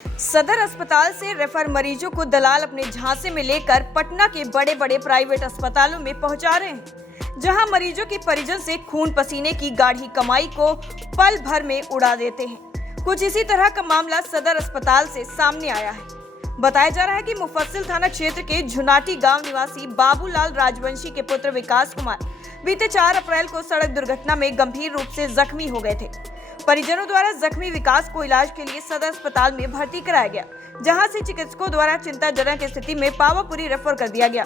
सदर अस्पताल से रेफर मरीजों को दलाल अपने झांसे में लेकर पटना के बड़े बड़े प्राइवेट अस्पतालों में पहुंचा रहे हैं, जहां मरीजों के परिजन से खून पसीने की गाढ़ी कमाई को पल भर में उड़ा देते हैं। कुछ इसी तरह का मामला सदर अस्पताल से सामने आया है। बताया जा रहा है कि मुफस्सिल थाना क्षेत्र के झुनाटी गांव निवासी बाबूलाल राजवंशी के पुत्र विकास कुमार बीते 4 अप्रैल को सड़क दुर्घटना में गंभीर रूप से जख्मी हो गए थे। परिजनों द्वारा जख्मी विकास को इलाज के लिए सदर अस्पताल में भर्ती कराया गया, जहां से चिकित्सकों द्वारा चिंताजनक स्थिति में पावापुरी रेफर कर दिया गया।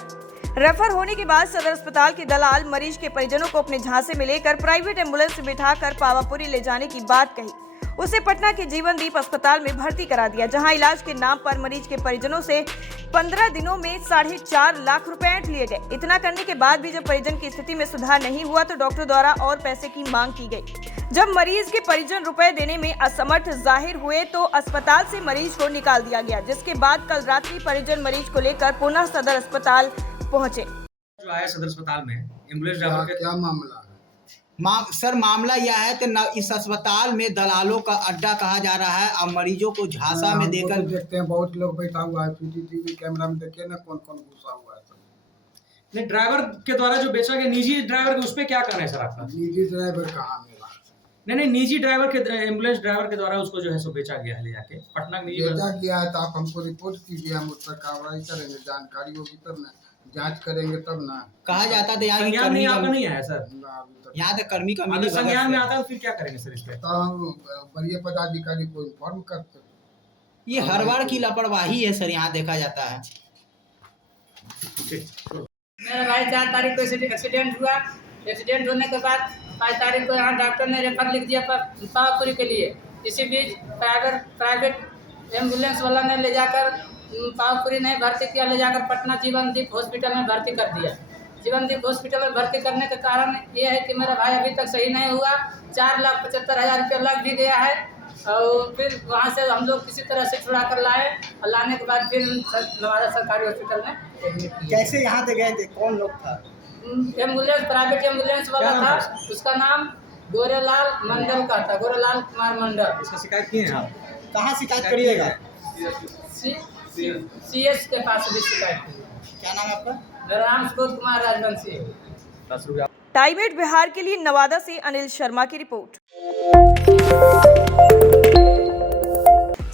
रेफर होने के बाद सदर अस्पताल के दलाल मरीज के परिजनों को अपने झांसे में लेकर प्राइवेट एम्बुलेंस में बिठाकर पावापुरी ले जाने की बात कही। उसे पटना के जीवनदीप अस्पताल में भर्ती करा दिया, जहां इलाज के नाम पर मरीज के परिजनों से 15 दिनों में 4.5 लाख रुपए ऐंठ लिए गए। इतना करने के बाद भी जब परिजन की स्थिति में सुधार नहीं हुआ तो डॉक्टर द्वारा और पैसे की मांग की गई। जब मरीज के परिजन रुपए देने में असमर्थ जाहिर हुए तो अस्पताल से मरीज को निकाल दिया गया, जिसके बाद कल रात्रि परिजन मरीज को लेकर पुनः सदर अस्पताल पहुंचे। जो आया सदर अस्पताल में एम्बुलेंस ड्राइवर के क्या मामला है? सर मामला यह है कि इस अस्पताल में दलालों का अड्डा कहा जा रहा है और मरीजों को झांसा में देकर देखते हैं, बहुत लोग बैठा हुआ है, सीसीटीवी कैमरा में देखिए ना कौन कौन घुसा हुआ है। नहीं, ड्राइवर के द्वारा जो बेचा गया निजी ड्राइवर के, उस पे क्या कहना है सर आपका? निजी ड्राइवर कहाँ मिला? नहीं, निजी ड्राइवर के, एम्बुलेंस ड्राइवर के द्वारा उसको जो है सो बेचा गया है, ले जाके पटना के निजी बेचा गया है तो आप हमको रिपोर्ट कीजिए, हम उस पर कार्रवाई करेंगे, जानकारी होगी तब ना, जांच करेंगे तब ना। कहा जाता था यहाँ संज्ञान नहीं आपका नहीं आया सर? यहाँ तक कर्मी का अगर संज्ञान में आता है तो फिर क्या करेंगे सर इस पे? तो हम वरीय पदाधिकारी को इन्फॉर्म करते हैं। ये हर बार की लापरवाही है सर, यहाँ देखा जाता है। मेरा भाई 4 तारीख को एक्सीडेंट हुआ। एक्सीडेंट होने के बाद 5 तारीख को यहाँ डॉक्टर ने रेफर लिख दिया पावापुरी के लिए। इसी बीच प्राइवेट एम्बुलेंस वाला ने ले जाकर पावापुरी नहीं भर्ती किया, ले जाकर पटना जीवनदीप हॉस्पिटल में भर्ती कर दिया। जीवनदीप हॉस्पिटल में भर्ती करने के कारण ये है कि मेरा भाई अभी तक सही नहीं हुआ। 4,75,000 रुपया लग भी गया है और फिर वहाँ से हम लोग किसी तरह से छुड़ा कर लाए और लाने के बाद फिर नवादा सरकारी हॉस्पिटल में एडमिट किया। कैसे यहाँ से गए थे, कौन लोग था? एम्बुलेंस प्राइवेट एम्बुलेंस वाला था, उसका नाम गोरेलाल मंडल का था, गोरेलाल कुमार मंडल। इसका शिकायत किए हैं आप? कहाँ शिकायत करिएगा? CS के पास भी शिकायत की। क्या नाम है आपका? मेरा नाम सुबोध कुमार राजवंशी। टाइमेट बिहार के लिए नवादा से अनिल शर्मा की रिपोर्ट।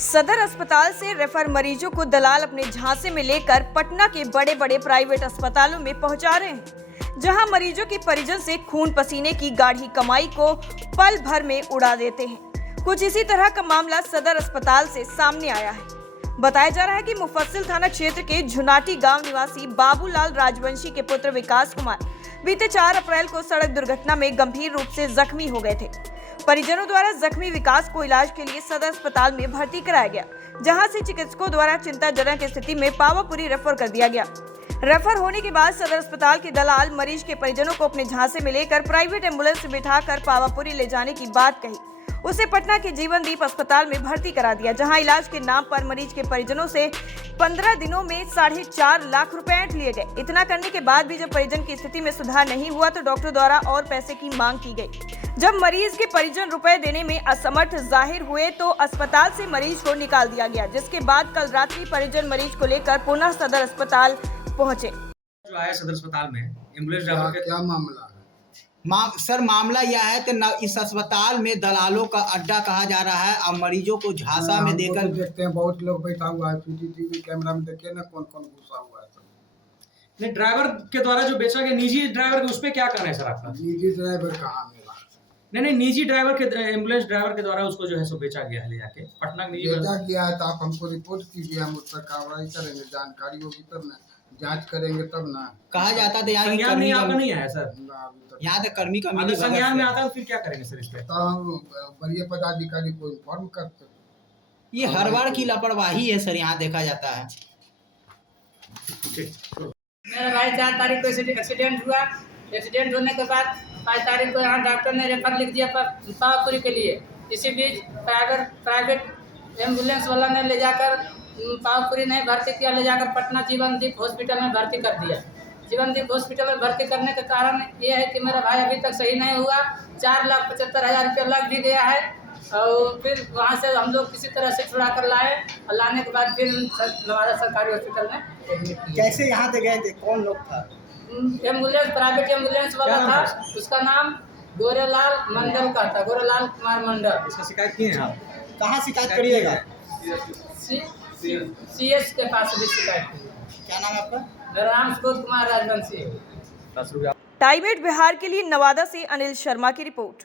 सदर अस्पताल से रेफर मरीजों को दलाल अपने झांसे में लेकर पटना के बड़े बड़े प्राइवेट अस्पतालों में पहुंचा रहे हैं, जहां मरीजों के परिजन से खून पसीने की गाढ़ी कमाई को पल भर में उड़ा देते हैं। कुछ इसी तरह का मामला सदर अस्पताल से सामने आया है। बताया जा रहा है कि मुफस्सिल थाना क्षेत्र के झुनाटी गांव निवासी बाबूलाल राजवंशी के पुत्र विकास कुमार बीते 4 अप्रैल को सड़क दुर्घटना में गंभीर रूप से जख्मी हो गए थे। परिजनों द्वारा जख्मी विकास को इलाज के लिए सदर अस्पताल में भर्ती कराया गया, जहां से चिकित्सकों द्वारा चिंताजनक स्थिति में पावापुरी रेफर कर दिया गया। रेफर होने के बाद सदर अस्पताल के दलाल मरीज के परिजनों को अपने झांसे में लेकर प्राइवेट एम्बुलेंस में बिठाकर पावापुरी ले जाने की बात कही। उसे पटना के जीवनदीप अस्पताल में भर्ती करा दिया, जहां इलाज के नाम पर मरीज के परिजनों से 15 दिनों में 4.5 लाख रुपए ऐंठ लिए गए। इतना करने के बाद भी जब परिजन की स्थिति में सुधार नहीं हुआ तो डॉक्टर द्वारा और पैसे की मांग की गई। जब मरीज के परिजन रुपए देने में असमर्थ जाहिर हुए तो अस्पताल से मरीज को निकाल दिया गया, जिसके बाद कल रात्रि परिजन मरीज को लेकर पुनः सदर अस्पताल पहुंचे। जो आया सदर अस्पताल में एम्बुलेंस ड्राइवर के, क्या मामला है? सर मामला यह है कि इस अस्पताल में दलालों का अड्डा कहा जा रहा है और मरीजों को झांसा में देकर देखते हैं, बहुत लोग बैठा हुआ है, सीसीटीवी कैमरा में देखिए ना कौन कौन घुसा हुआ है। नहीं, ड्राइवर के द्वारा जो बेचा गया निजी ड्राइवर के, उस पे क्या कहना है सर आपका? निजी ड्राइवर कहाँ मिला? नहीं, निजी ड्राइवर के, एम्बुलेंस ड्राइवर के द्वारा उसको जो है सो बेचा गया है, ले जाके पटना के निजी बेचा गया है तो आप हमको रिपोर्ट कीजिए, हम उस पर कार्रवाई करेंगे, जानकारी होगी तब ना, जांच करेंगे तब ना। कहा जाता था यहाँ संज्ञान नहीं आपका नहीं आया सर? यहाँ तक कर्मी का अगर संज्ञान में आता है तो फिर क्या करेंगे सर इस पे? तो हम वरीय पदाधिकारी को इन्फॉर्म करते हैं। ये हर बार की लापरवाही है सर, यहाँ देखा जाता है। मेरा भाई 4 तारीख को एक्सीडेंट हुआ। एक्सीडेंट होने के बाद 5 तारीख को यहाँ डॉक्टर ने रेफर लिख दिया पावापुरी के लिए। इसी बीच प्राइवेट एम्बुलेंस वाला ने ले जाकर पावापुरी नहीं भर्ती किया, ले जाकर पटना जीवनदीप हॉस्पिटल में भर्ती कर दिया। जीवनदीप हॉस्पिटल में भर्ती करने के कारण ये है कि मेरा भाई अभी तक सही नहीं हुआ। 4,75,000 रुपया लग भी गया है और फिर वहाँ से हम लोग किसी तरह से छुड़ा कर लाए और लाने के बाद फिर नवादा सरकारी हॉस्पिटल में एडमिट किए। कैसे यहाँ से गए थे, कौन लोग था? एम्बुलेंस, प्राइवेट एम्बुलेंस वाला था, उसका नाम गोरेलाल मंडल का था, गोरेलाल कुमार मंडल। इसका शिकायत किए हैं आप? कहाँ शिकायत करिएगा? CS के पास भी शिकायत की। क्या नाम है आपका? मेरा नाम सुबोध कुमार राजवंशी है। 10 रुपया। टाइम 8 बिहार के लिए नवादा से अनिल शर्मा की रिपोर्ट।